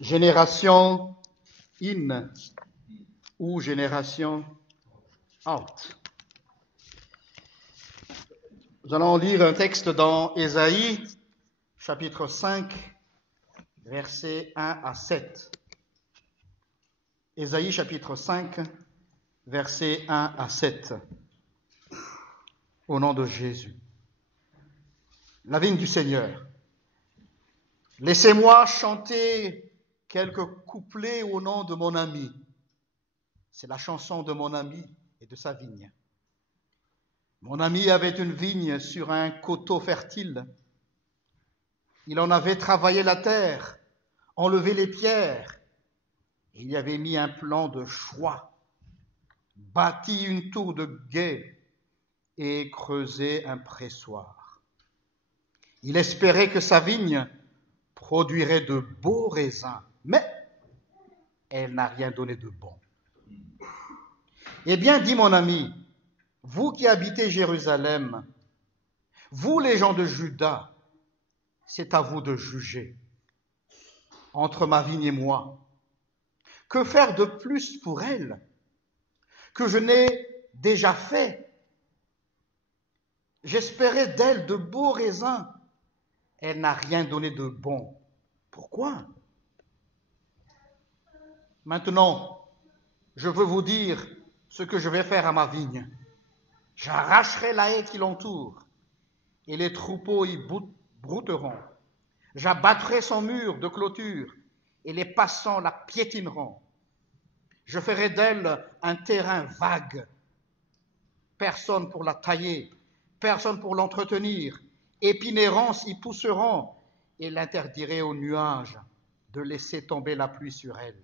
Génération in ou génération out. Nous allons lire un texte dans Ésaïe, chapitre 5, versets 1 à 7. Ésaïe, chapitre 5, versets 1 à 7. Au nom de Jésus. La vigne du Seigneur. Laissez-moi chanter quelques couplets au nom de mon ami. C'est la chanson de mon ami et de sa vigne. Mon ami avait une vigne sur un coteau fertile. Il en avait travaillé la terre, enlevé les pierres. Il y avait mis un plan de choix, bâti une tour de guet et creusé un pressoir. Il espérait que sa vigne produirait de beaux raisins, mais elle n'a rien donné de bon. Eh bien, dit mon ami, vous qui habitez Jérusalem, vous les gens de Juda, c'est à vous de juger entre ma vigne et moi. Que faire de plus pour elle que je n'ai déjà fait? J'espérais d'elle de beaux raisins. Elle n'a rien donné de bon. Pourquoi? Maintenant, je veux vous dire ce que je vais faire à ma vigne. J'arracherai la haie qui l'entoure, et les troupeaux y brouteront. J'abattrai son mur de clôture, et les passants la piétineront. Je ferai d'elle un terrain vague. Personne pour la tailler, personne pour l'entretenir. Épinérons y pousseront, et l'interdirai aux nuages de laisser tomber la pluie sur elle.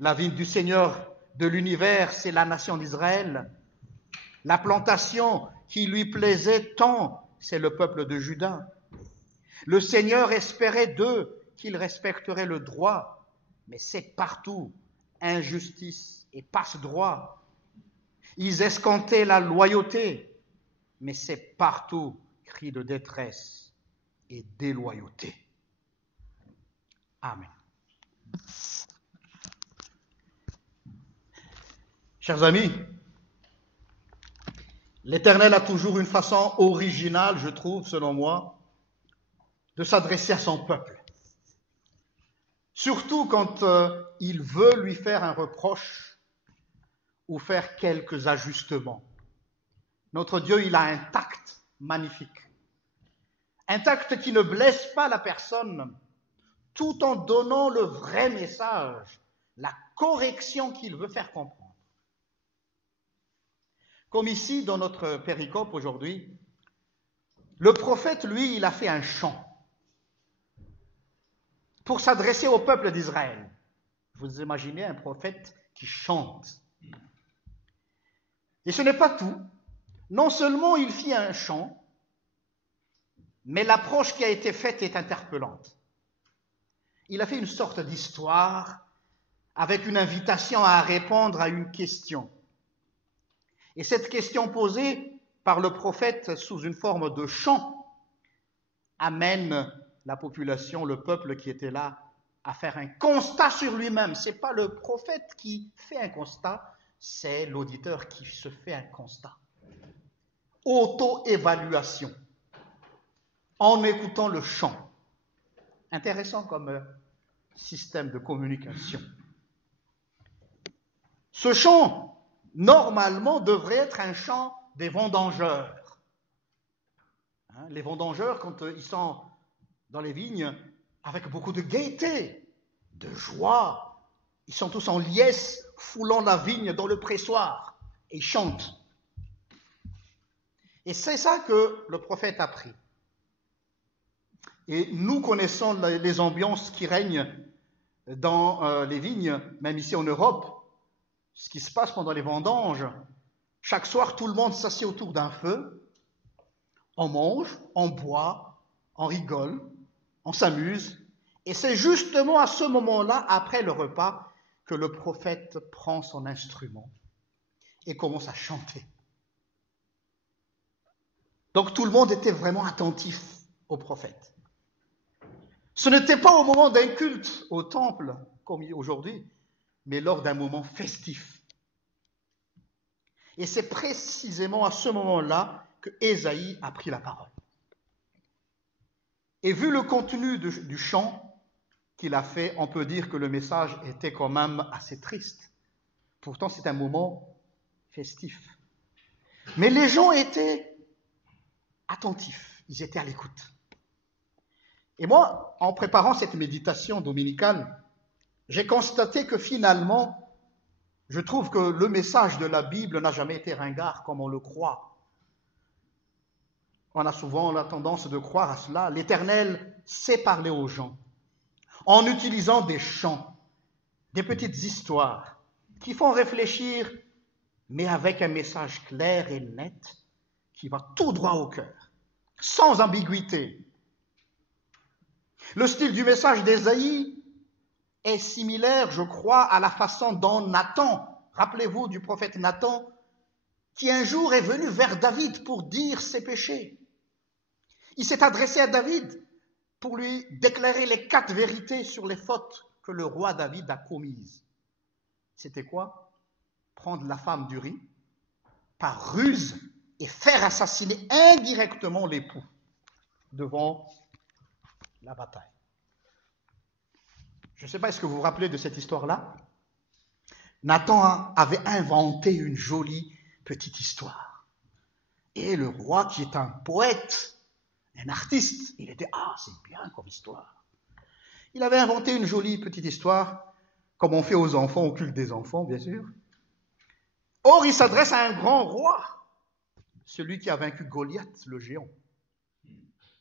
La vigne du Seigneur de l'univers, c'est la nation d'Israël. La plantation qui lui plaisait tant, c'est le peuple de Juda. Le Seigneur espérait d'eux qu'ils respecteraient le droit, mais c'est partout injustice et passe-droit. Ils escomptaient la loyauté, mais c'est partout cri de détresse et déloyauté. Amen. Chers amis, l'Éternel a toujours une façon originale, je trouve, selon moi, de s'adresser à son peuple. Surtout quand il veut lui faire un reproche ou faire quelques ajustements. Notre Dieu, il a un tact magnifique. Un tact qui ne blesse pas la personne, tout en donnant le vrai message, la correction qu'il veut faire comprendre. Comme ici, dans notre péricope aujourd'hui, le prophète, lui, il a fait un chant pour s'adresser au peuple d'Israël. Vous imaginez un prophète qui chante. Et ce n'est pas tout. Non seulement il fit un chant, mais l'approche qui a été faite est interpellante. Il a fait une sorte d'histoire avec une invitation à répondre à une question. Et cette question posée par le prophète sous une forme de chant amène la population, le peuple qui était là, à faire un constat sur lui-même. Ce n'est pas le prophète qui fait un constat, c'est l'auditeur qui se fait un constat. Auto-évaluation en écoutant le chant. Intéressant comme système de communication. Ce chant, normalement, devrait être un chant des vendangeurs. Les vendangeurs, quand ils sont dans les vignes, avec beaucoup de gaieté, de joie. Ils sont tous en liesse, foulant la vigne dans le pressoir, et ils chantent. Et c'est ça que le prophète a pris. Et nous connaissons les ambiances qui règnent dans les vignes, même ici en Europe, ce qui se passe pendant les vendanges. Chaque soir, tout le monde s'assied autour d'un feu, on mange, on boit, on rigole, on s'amuse. Et c'est justement à ce moment-là, après le repas, que le prophète prend son instrument et commence à chanter. Donc tout le monde était vraiment attentif au prophète. Ce n'était pas au moment d'un culte au temple, comme aujourd'hui, mais lors d'un moment festif. Et c'est précisément à ce moment-là que Ésaïe a pris la parole. Et vu le contenu du chant qu'il a fait, on peut dire que le message était quand même assez triste. Pourtant, c'est un moment festif. Mais les gens étaient attentifs, ils étaient à l'écoute. Et moi, en préparant cette méditation dominicale, j'ai constaté que finalement, je trouve que le message de la Bible n'a jamais été ringard comme on le croit. On a souvent la tendance de croire à cela. L'Éternel sait parler aux gens en utilisant des chants, des petites histoires qui font réfléchir, mais avec un message clair et net qui va tout droit au cœur, sans ambiguïté. Le style du message d'Ésaïe est similaire, je crois, à la façon dont Nathan, rappelez-vous du prophète Nathan, qui un jour est venu vers David pour dire ses péchés. Il s'est adressé à David pour lui déclarer les 4 vérités sur les fautes que le roi David a commises. C'était quoi? Prendre la femme d'Uri par ruse et faire assassiner indirectement l'époux devant la bataille. Je ne sais pas, est-ce que vous vous rappelez de cette histoire-là? Nathan avait inventé une jolie petite histoire. Et le roi, qui est un poète, un artiste, il était « Ah, c'est bien comme histoire ». Il avait inventé une jolie petite histoire, comme on fait aux enfants, au culte des enfants, bien sûr. Or, il s'adresse à un grand roi, celui qui a vaincu Goliath, le géant.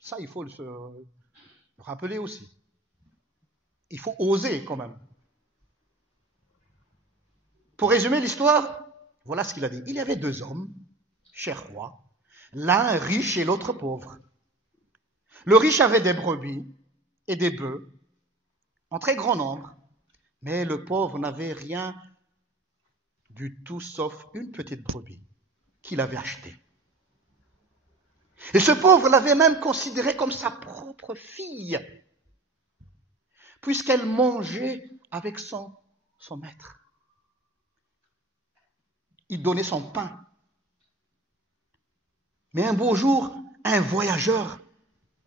Ça, il faut se rappeler aussi. Il faut oser quand même. Pour résumer l'histoire, voilà ce qu'il a dit. Il y avait 2 hommes, cher roi, l'un riche et l'autre pauvre. Le riche avait des brebis et des bœufs en très grand nombre, mais le pauvre n'avait rien du tout sauf une petite brebis qu'il avait achetée. Et ce pauvre l'avait même considérée comme sa propre fille, puisqu'elle mangeait avec son maître. Il donnait son pain. Mais un beau jour, un voyageur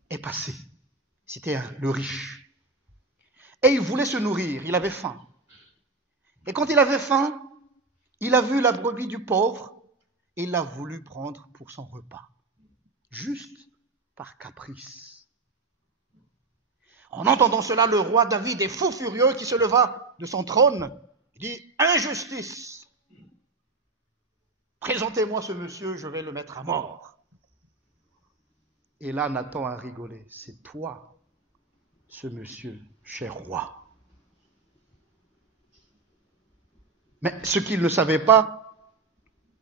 est passé. C'était le riche. Et il voulait se nourrir, il avait faim. Et quand il avait faim, il a vu la brebis du pauvre et il l'a voulu prendre pour son repas. Juste par caprice. En entendant cela, le roi David est fou furieux qui se leva de son trône. Il dit « Injustice ! Présentez-moi ce monsieur, je vais le mettre à mort. » Et là, Nathan a rigolé. « C'est toi, ce monsieur, cher roi. » Mais ce qu'il ne savait pas,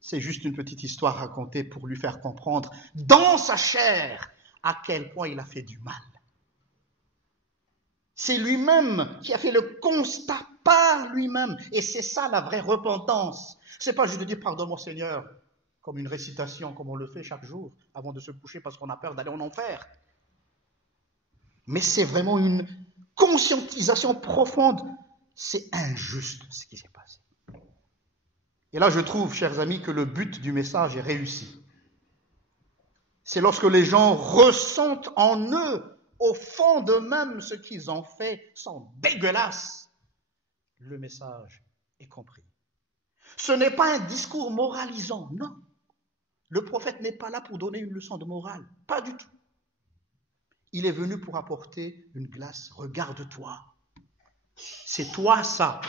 c'est juste une petite histoire racontée pour lui faire comprendre dans sa chair à quel point il a fait du mal. C'est lui-même qui a fait le constat par lui-même. Et c'est ça la vraie repentance. C'est pas juste de dire pardonne-moi Seigneur, comme une récitation, comme on le fait chaque jour avant de se coucher parce qu'on a peur d'aller en enfer. Mais c'est vraiment une conscientisation profonde. C'est injuste ce qui s'est passé. Et là, je trouve, chers amis, que le but du message est réussi. C'est lorsque les gens ressentent en eux, au fond d'eux-mêmes, ce qu'ils ont fait sont dégueulasses. Le message est compris. Ce n'est pas un discours moralisant, non. Le prophète n'est pas là pour donner une leçon de morale, pas du tout. Il est venu pour apporter une glace. Regarde-toi. C'est toi ça.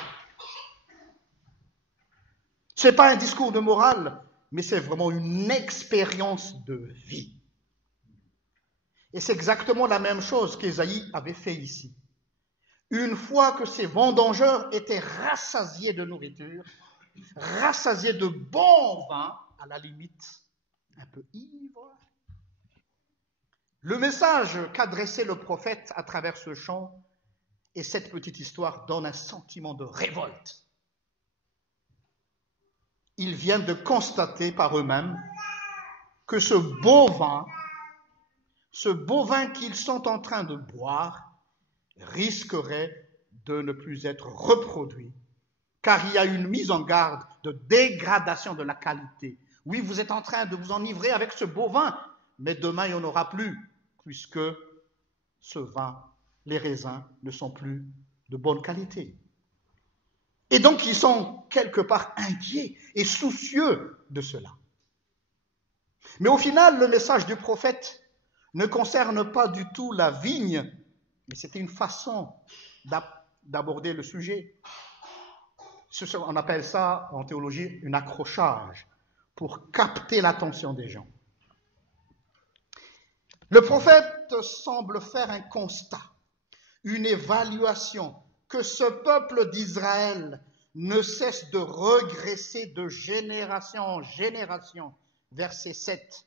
Ce n'est pas un discours de morale, mais c'est vraiment une expérience de vie. Et c'est exactement la même chose qu'Ésaïe avait fait ici. Une fois que ces vendangeurs étaient rassasiés de nourriture, rassasiés de bon vin, à la limite un peu ivre, le message qu'adressait le prophète à travers ce chant et cette petite histoire donne un sentiment de révolte. Ils viennent de constater par eux-mêmes que ce beau vin qu'ils sont en train de boire risquerait de ne plus être reproduit, car il y a une mise en garde de dégradation de la qualité. Oui, vous êtes en train de vous enivrer avec ce beau vin, mais demain il n'y en aura plus, puisque ce vin, les raisins, ne sont plus de bonne qualité. Et donc ils sont quelque part inquiets et soucieux de cela. Mais au final, le message du prophète ne concerne pas du tout la vigne, mais c'était une façon d'aborder le sujet. On appelle ça en théologie un accrochage pour capter l'attention des gens. Le prophète semble faire un constat, une évaluation, que ce peuple d'Israël ne cesse de regresser de génération en génération. Verset 7.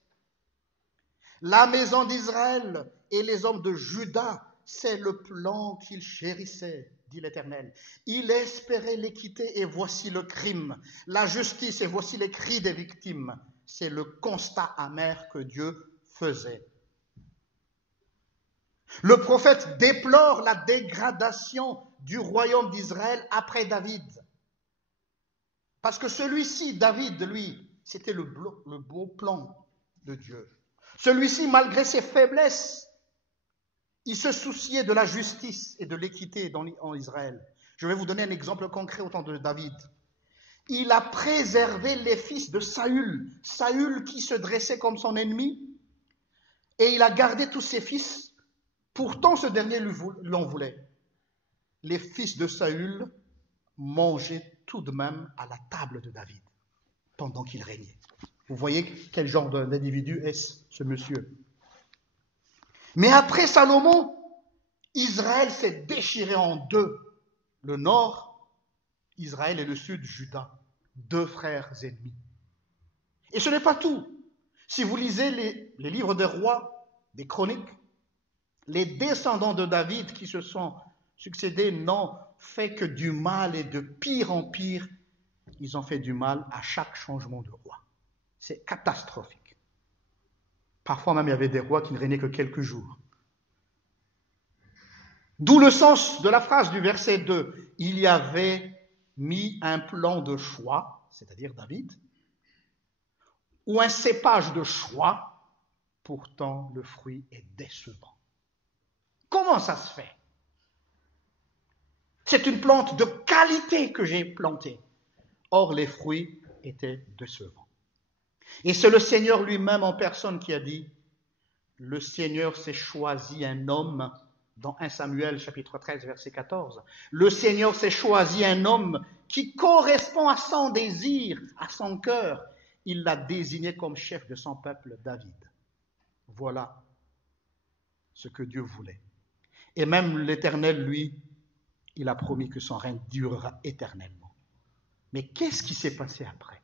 La maison d'Israël et les hommes de Juda, c'est le plan qu'ils chérissaient, dit l'Éternel. Il espérait l'équité et voici le crime, la justice et voici les cris des victimes. C'est le constat amer que Dieu faisait. Le prophète déplore la dégradation du royaume d'Israël après David. Parce que celui-ci, David, lui, c'était le beau plan de Dieu. Celui-ci, malgré ses faiblesses, il se souciait de la justice et de l'équité en Israël. Je vais vous donner un exemple concret au temps de David. Il a préservé les fils de Saül, Saül qui se dressait comme son ennemi, et il a gardé tous ses fils. Pourtant, ce dernier l'en voulait. Les fils de Saül mangeaient tout de même à la table de David pendant qu'il régnait. Vous voyez quel genre d'individu est ce monsieur. Mais après Salomon, Israël s'est déchiré en deux. Le nord, Israël, et le sud, Juda. Deux frères ennemis. Et ce n'est pas tout. Si vous lisez les livres des rois, des chroniques, les descendants de David qui se sont succédés n'ont fait que du mal et de pire en pire. Ils ont fait du mal à chaque changement de roi. C'est catastrophique. Parfois même, il y avait des rois qui ne régnaient que quelques jours. D'où le sens de la phrase du verset 2. Il y avait mis un plan de choix, c'est-à-dire David, ou un cépage de choix, pourtant le fruit est décevant. Comment ça se fait? C'est une plante de qualité que j'ai plantée. Or, les fruits étaient décevants. Et c'est le Seigneur lui-même en personne qui a dit, le Seigneur s'est choisi un homme, dans 1 Samuel chapitre 13 verset 14, le Seigneur s'est choisi un homme qui correspond à son désir, à son cœur. Il l'a désigné comme chef de son peuple, David. Voilà ce que Dieu voulait. Et même l'Éternel, lui, il a promis que son règne durera éternellement. Mais qu'est-ce qui s'est passé après?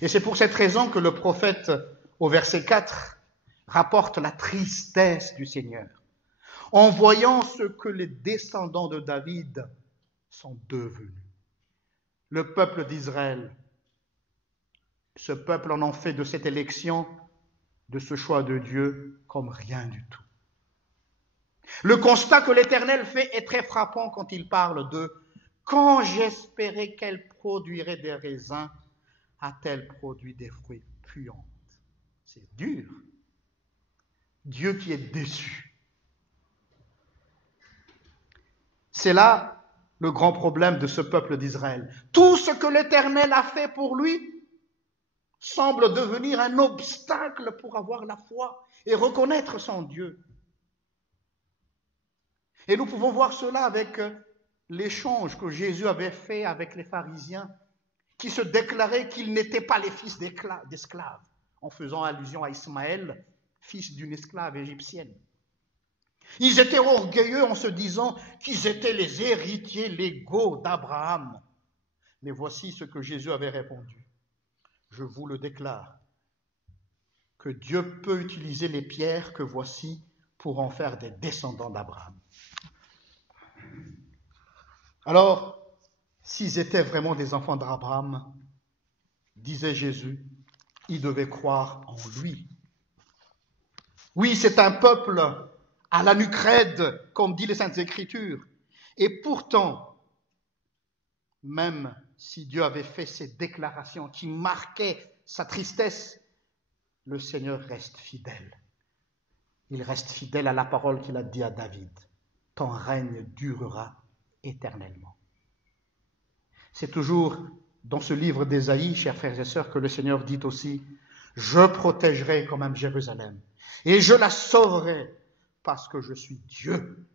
Et c'est pour cette raison que le prophète, au verset 4, rapporte la tristesse du Seigneur, en voyant ce que les descendants de David sont devenus. Le peuple d'Israël, ce peuple en fait de cette élection, de ce choix de Dieu, comme rien du tout. Le constat que l'Éternel fait est très frappant quand il parle de « Quand j'espérais qu'elle produirait des raisins, a-t-elle produit des fruits puants ?» C'est dur. Dieu qui est déçu. C'est là le grand problème de ce peuple d'Israël. Tout ce que l'Éternel a fait pour lui, semble devenir un obstacle pour avoir la foi et reconnaître son Dieu. Et nous pouvons voir cela avec l'échange que Jésus avait fait avec les pharisiens qui se déclaraient qu'ils n'étaient pas les fils d'esclaves, en faisant allusion à Ismaël, fils d'une esclave égyptienne. Ils étaient orgueilleux en se disant qu'ils étaient les héritiers légaux d'Abraham. Mais voici ce que Jésus avait répondu. Je vous le déclare, que Dieu peut utiliser les pierres que voici pour en faire des descendants d'Abraham. Alors, s'ils étaient vraiment des enfants d'Abraham, disait Jésus, ils devaient croire en lui. Oui, c'est un peuple à la nuque raide, comme dit les Saintes Écritures. Et pourtant, même si Dieu avait fait ces déclarations qui marquaient sa tristesse, le Seigneur reste fidèle. Il reste fidèle à la parole qu'il a dit à David. Ton règne durera éternellement. C'est toujours dans ce livre d'Ésaïe, chers frères et sœurs, que le Seigneur dit aussi, je protégerai quand même Jérusalem et je la sauverai parce que je suis Dieu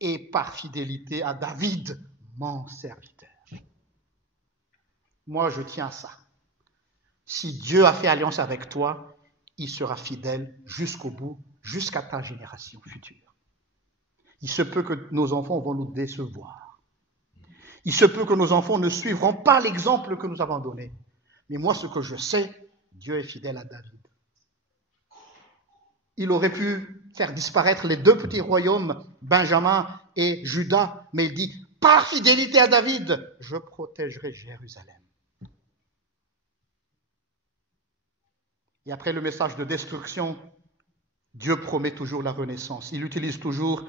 et par fidélité à David, mon serviteur. Moi, je tiens à ça. Si Dieu a fait alliance avec toi, il sera fidèle jusqu'au bout, jusqu'à ta génération future. Il se peut que nos enfants vont nous décevoir. Il se peut que nos enfants ne suivront pas l'exemple que nous avons donné. Mais moi, ce que je sais, Dieu est fidèle à David. Il aurait pu faire disparaître les deux petits royaumes, Benjamin et Juda, mais il dit, par fidélité à David, je protégerai Jérusalem. Et après le message de destruction, Dieu promet toujours la renaissance. Il utilise toujours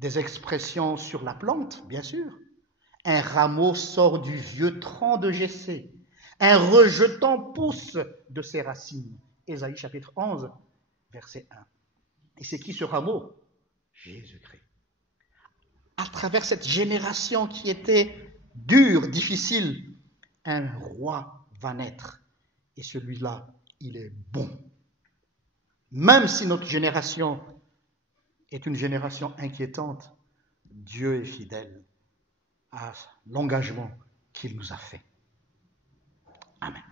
des expressions sur la plante, bien sûr. Un rameau sort du vieux tronc de Jessé. Un rejeton pousse de ses racines. Ésaïe chapitre 11, verset 1. Et c'est qui ce rameau? Jésus-Christ. À travers cette génération qui était dure, difficile, un roi va naître. Et celui-là, il est bon. Même si notre génération est une génération inquiétante, Dieu est fidèle à l'engagement qu'il nous a fait. Amen.